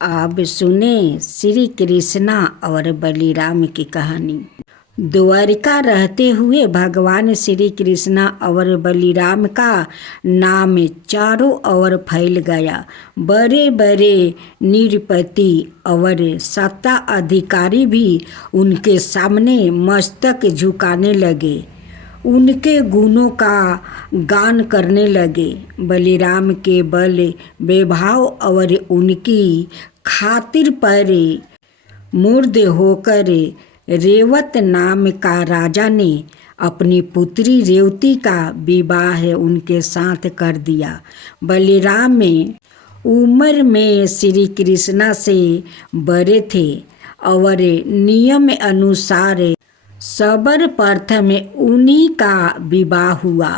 आप सुने श्री कृष्णा और बलिराम की कहानी। द्वारिका रहते हुए भगवान श्री कृष्णा और बलिराम का नाम चारों ओर फैल गया। बड़े बड़े नृपति और सत्ता अधिकारी भी उनके सामने मस्तक झुकाने लगे, उनके गुणों का गान करने लगे। बलिराम के बल वैभव और उनकी खातिर पर मूर्ध होकर रेवत नाम का राजा ने अपनी पुत्री रेवती का विवाह उनके साथ कर दिया। बलिराम में उम्र में श्री कृष्णा से बड़े थे और नियम अनुसार सबर प्रथम उन्हीं का विवाह हुआ।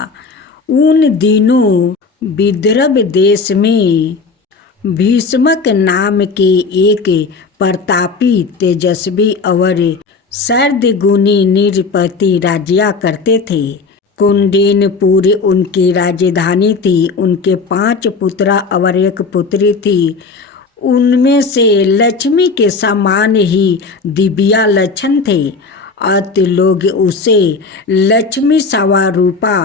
उन दिनों विदर्भ देश में भीष्मक नाम के एक प्रतापी, तेजस्वी और सर्वगुणी नृपति राज्य करते थे। कुंडेनपुर उनकी राजधानी थी। उनके 5 पुत्र और 1 पुत्री थी। उनमें से लक्ष्मी के समान ही दिव्या लक्षण थे। अत लोग उसे लक्ष्मी स्वरूपा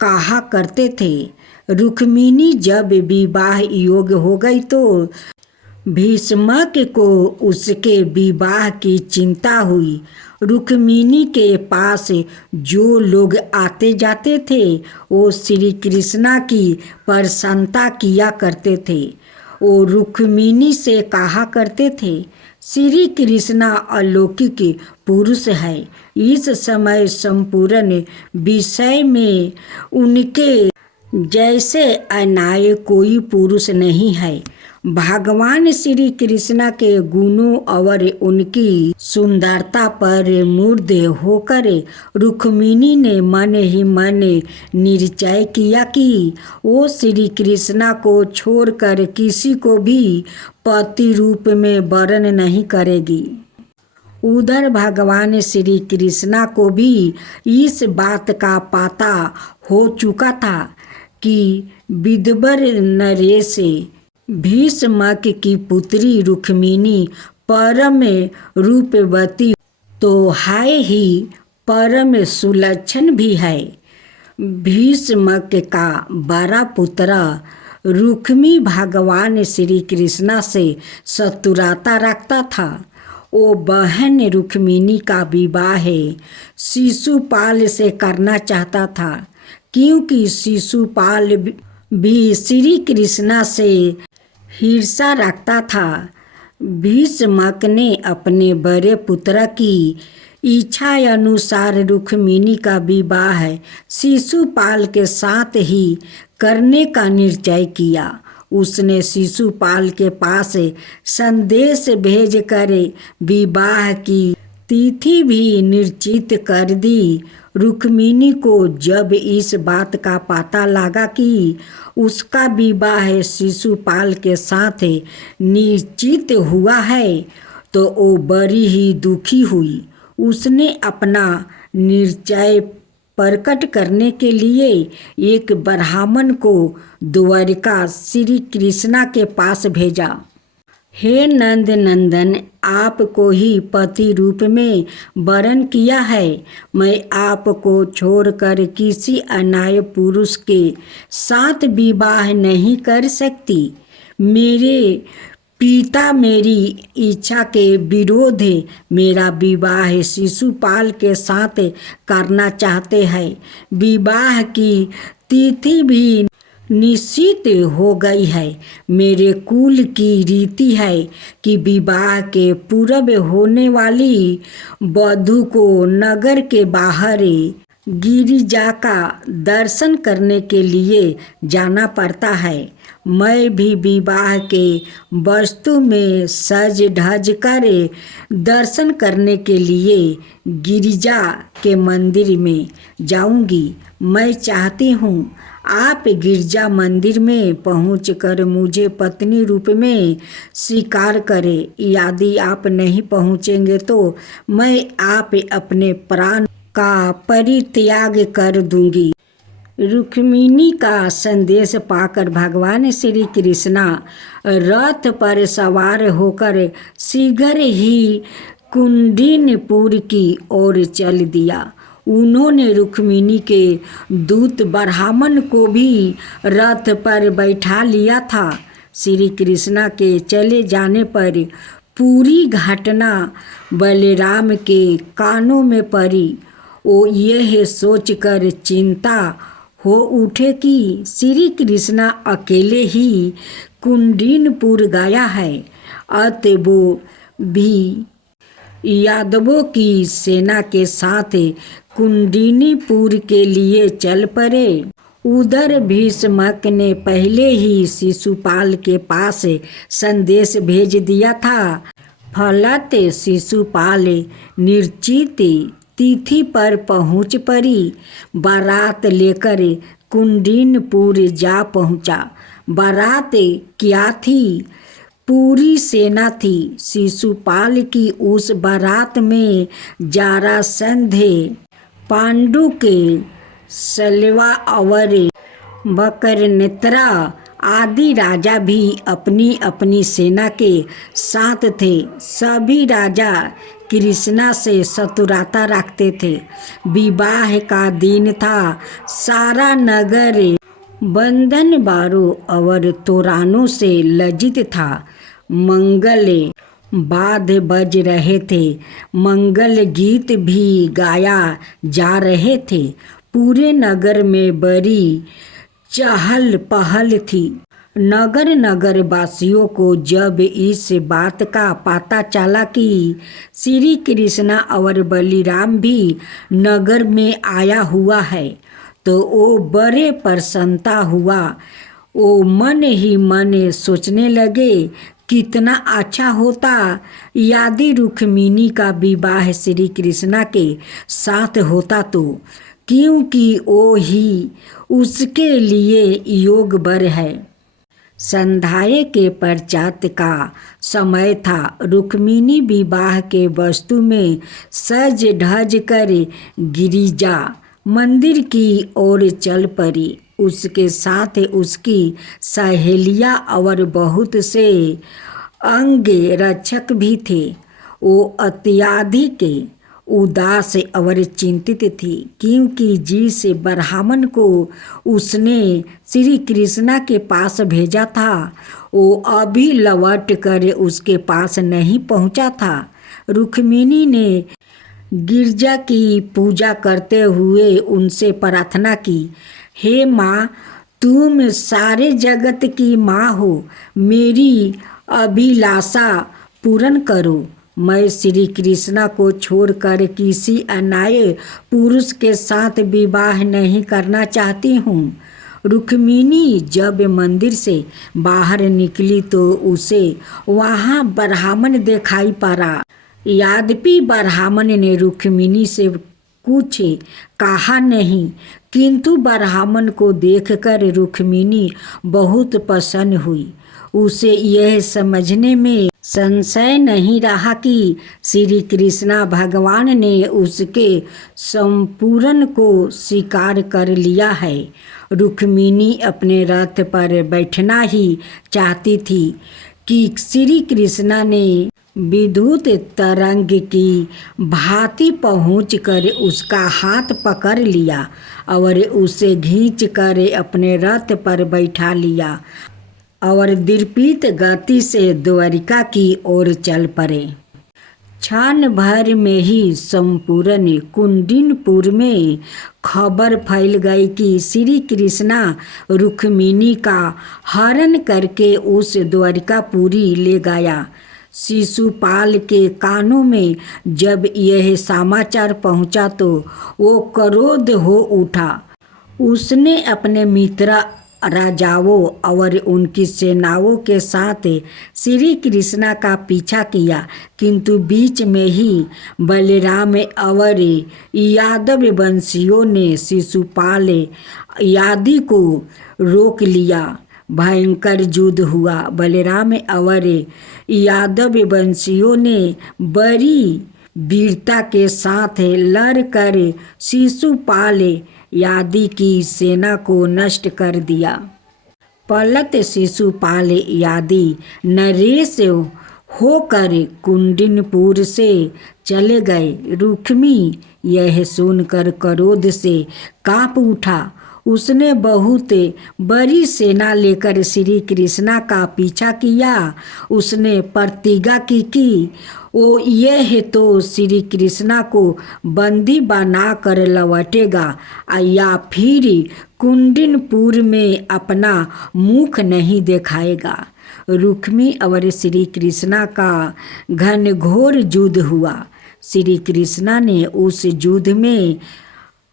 कहा करते थे। रुक्मिणी जब विवाह योग्य हो गई तो भीष्मक को उसके विवाह की चिंता हुई। रुक्मिणी के पास जो लोग आते जाते थे वो श्री कृष्णा की प्रशंसा किया करते थे। वो रुक्मिणी से कहा करते थे, श्री कृष्णा अलौकिक पुरुष है। इस समय संपूर्ण विषय में उनके जैसे अन्याय कोई पुरुष नहीं है। भगवान श्री कृष्णा के गुणों और उनकी सुंदरता पर मूर्ध होकर रुक्मिणी ने मन ही मन निश्चय किया कि वो श्री कृष्णा को छोड़कर किसी को भी पति रूप में वरण नहीं करेगी। उधर भगवान श्री कृष्णा को भी इस बात का पता हो चुका था कि विदर्भ नरेश भीष्मक की पुत्री रुक्मिणी परम रूपवती तो है ही, परम सुलक्षण भी है। भीष्मक का बड़ा पुत्र रुक्मी भगवान श्री कृष्णा से शत्रुता रखता था। वो बहन रुक्मिणी का विवाह शिशुपाल से करना चाहता था, क्योंकि शिशुपाल भी श्री कृष्णा से ईर्ष्या रखता था। भीष्मक ने अपने बड़े पुत्र की इच्छा अनुसार रुक्मिणी का विवाह शिशुपाल के साथ ही करने का निश्चय किया। उसने शिशुपाल के पास संदेश भेजकर विवाह की तिथि भी निश्चित कर दी। रुक्मिणी को जब इस बात का पता लगा कि उसका विवाह शिशुपाल के साथ निश्चित हुआ है तो वो बड़ी ही दुखी हुई। उसने अपना निश्चय प्रकट करने के लिए एक ब्राह्मण को द्वारिका श्री कृष्णा के पास भेजा। हे नंद नंदन, आपको ही पति रूप में वरण किया है। मैं आपको छोड़कर किसी अन्य पुरुष के साथ विवाह नहीं कर सकती। मेरे पिता मेरी इच्छा के विरोध मेरा विवाह शिशुपाल के साथ करना चाहते हैं। विवाह की तिथि भी निश्चित हो गई है। मेरे कुल की रीति है कि विवाह के पूर्व होने वाली वधू को नगर के बाहर गिरिजा का दर्शन करने के लिए जाना पड़ता है। मैं भी विवाह के वस्तु में सज धज कर दर्शन करने के लिए गिरिजा के मंदिर में जाऊंगी। मैं चाहती हूँ आप गिरजा मंदिर में पहुंचकर मुझे पत्नी रूप में स्वीकार करें। यदि आप नहीं पहुंचेंगे तो मैं आप अपने प्राण का परित्याग कर दूंगी। रुक्मिणी का संदेश पाकर भगवान श्री कृष्णा रथ पर सवार होकर शीघ्र ही कुंडिनपुर की ओर चल दिया। उन्होंने रुक्मिणी के दूत ब्राह्मण को भी रथ पर बैठा लिया था। श्री कृष्णा के चले जाने पर पूरी घटना बलराम के कानों में पड़ी। वो यह सोचकर चिंता हो उठे कि श्री कृष्णा अकेले ही कुंडिनपुर गया है, अतः वो भी यादवों की सेना के साथ कुंडिनपुर के लिए चल पड़े। उधर भीष्मक ने पहले ही शिशुपाल के पास संदेश भेज दिया था। फलत शिशुपाल निश्चित तिथि पर पहुँच पड़ी। बारात लेकर कुंडिनपुर जा पहुँचा। बारात क्या थी? पूरी सेना थी। शिशुपाल की उस बारात में जरासंध, पांडु के सलवा और बकरनेत्र आदि राजा भी अपनी अपनी सेना के साथ थे। सभी राजा कृष्णा से शत्रुता रखते थे। विवाह का दिन था। सारा नगर बंधन बारों और तोरणों से लज्जित था। मंगल वाद्य बज रहे थे। मंगल गीत भी गाया जा रहे थे। पूरे नगर में बड़ी चहल पहल थी। नगर वासियों को जब इस बात का पता चला कि श्री कृष्णा और बलराम भी नगर में आया हुआ है, तो वो बड़े प्रसन्नता हुआ। वो मन ही मन सोचने लगे, कितना अच्छा होता यदि रुक्मिणी का विवाह श्री कृष्णा के साथ होता तो, क्योंकि वो ही उसके लिए योग्य वर है। संध्या के पश्चात का समय था। रुक्मिणी विवाह के वस्तु में सज धज कर गिरिजा मंदिर की ओर चल पड़ी। उसके साथ उसकी सहेलियां और बहुत से अंग रक्षक भी थे। वो अत्यधिक उदास और चिंतित थी, क्योंकि जिस ब्राह्मण को उसने श्री कृष्णा के पास भेजा था, वो अभी लौट कर उसके पास नहीं पहुंचा था। रुक्मिणी ने गिरजा की पूजा करते हुए उनसे प्रार्थना की, हे माँ, तुम सारे जगत की माँ हो, मेरी अभिलाषा पूर्ण करो। मैं श्री कृष्णा को छोड़कर किसी अन्य पुरुष के साथ विवाह नहीं करना चाहती हूँ। रुक्मिणी जब मंदिर से बाहर निकली तो उसे वहाँ ब्राह्मण दिखाई पड़ा। यद्यपि ब्राह्मण ने रुक्मिणी से कुछ कहा नहीं, किंतु ब्राह्मण को देखकर रुक्मिणी बहुत प्रसन्न हुई। उसे यह समझने में संशय नहीं रहा कि श्री कृष्णा भगवान ने उसके संपूर्ण को स्वीकार कर लिया है। रुक्मिणी अपने रथ पर बैठना ही चाहती थी कि श्री कृष्णा ने विद्युत तरंग की भांति पहुंचकर उसका हाथ पकड़ लिया और उसे खींचकर अपने रथ पर बैठा लिया और दीर्घित गति से द्वारिका की ओर चल पड़े। क्षण भर में ही संपूर्ण कुंडिनपुर में खबर फैल गई कि श्री कृष्णा रुक्मिणी का हरण करके उस द्वारिकापुरी ले गया। शिशुपाल के कानों में जब यह समाचार पहुंचा तो वो क्रोध हो उठा। उसने अपने मित्र राजाओं और उनकी सेनाओं के साथ श्री कृष्णा का पीछा किया, किंतु बीच में ही बलराम और यादव वंशियों ने शिशुपाल आदि को रोक लिया। भयंकर युद्ध हुआ। बलराम और यादव वंशियों ने बड़ी वीरता के साथ लड़कर शिशुपाल यादी की सेना को नष्ट कर दिया। पलत शिशुपाल यादी नरेश होकर कुंडिनपुर से चले गए। रुक्मी यह सुनकर क्रोध से कांप उठा। उसने बहुत बड़ी सेना लेकर श्री कृष्णा का पीछा किया। उसने प्रतिज्ञा की वो यह तो श्री कृष्णा को बंदी बना कर लौटेगा या फिर कुंडिनपुर में अपना मुख नहीं दिखाएगा। रुक्मी और श्री कृष्णा का घनघोर युद्ध हुआ। श्री कृष्णा ने उस युद्ध में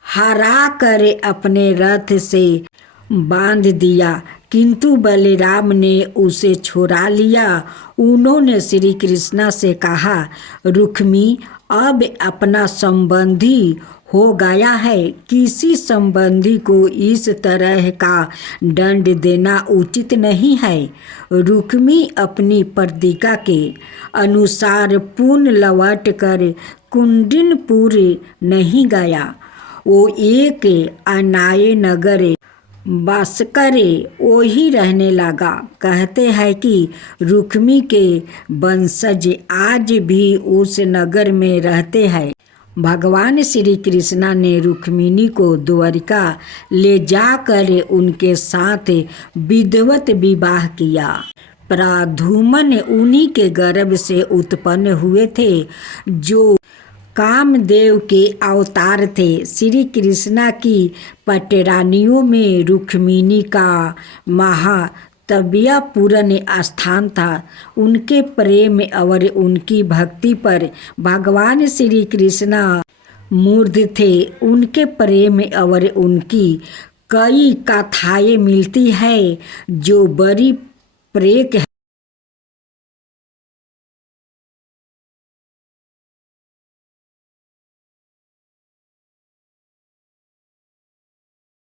हरा कर अपने रथ से बांध दिया, किंतु बलराम ने उसे छुड़ा लिया। उन्होंने श्री कृष्णा से कहा, रुक्मी अब अपना संबंधी हो गया है, किसी संबंधी को इस तरह का दंड देना उचित नहीं है। रुक्मी अपनी प्रतिज्ञा के अनुसार पुनः लौट कर कुंडिनपुर नहीं गया। वो एक अनाय नगर बस करे वही रहने लगा। कहते हैं कि रुक्मी के वंशज आज भी उस नगर में रहते हैं। भगवान श्री कृष्णा ने रुक्मिणी को द्वारिका ले जाकर उनके साथ विधिवत विवाह किया। प्रद्युम्न उन्हीं के गर्भ से उत्पन्न हुए थे जो कामदेव के अवतार थे। श्री कृष्णा की पटरानियों में रुक्मिणी का महात्म्यपूर्ण स्थान था। उनके प्रेम और उनकी भक्ति पर भगवान श्री कृष्णा मूर्ध थे। उनके प्रेम और उनकी कई कथाएं मिलती है जो बड़ी प्रेरक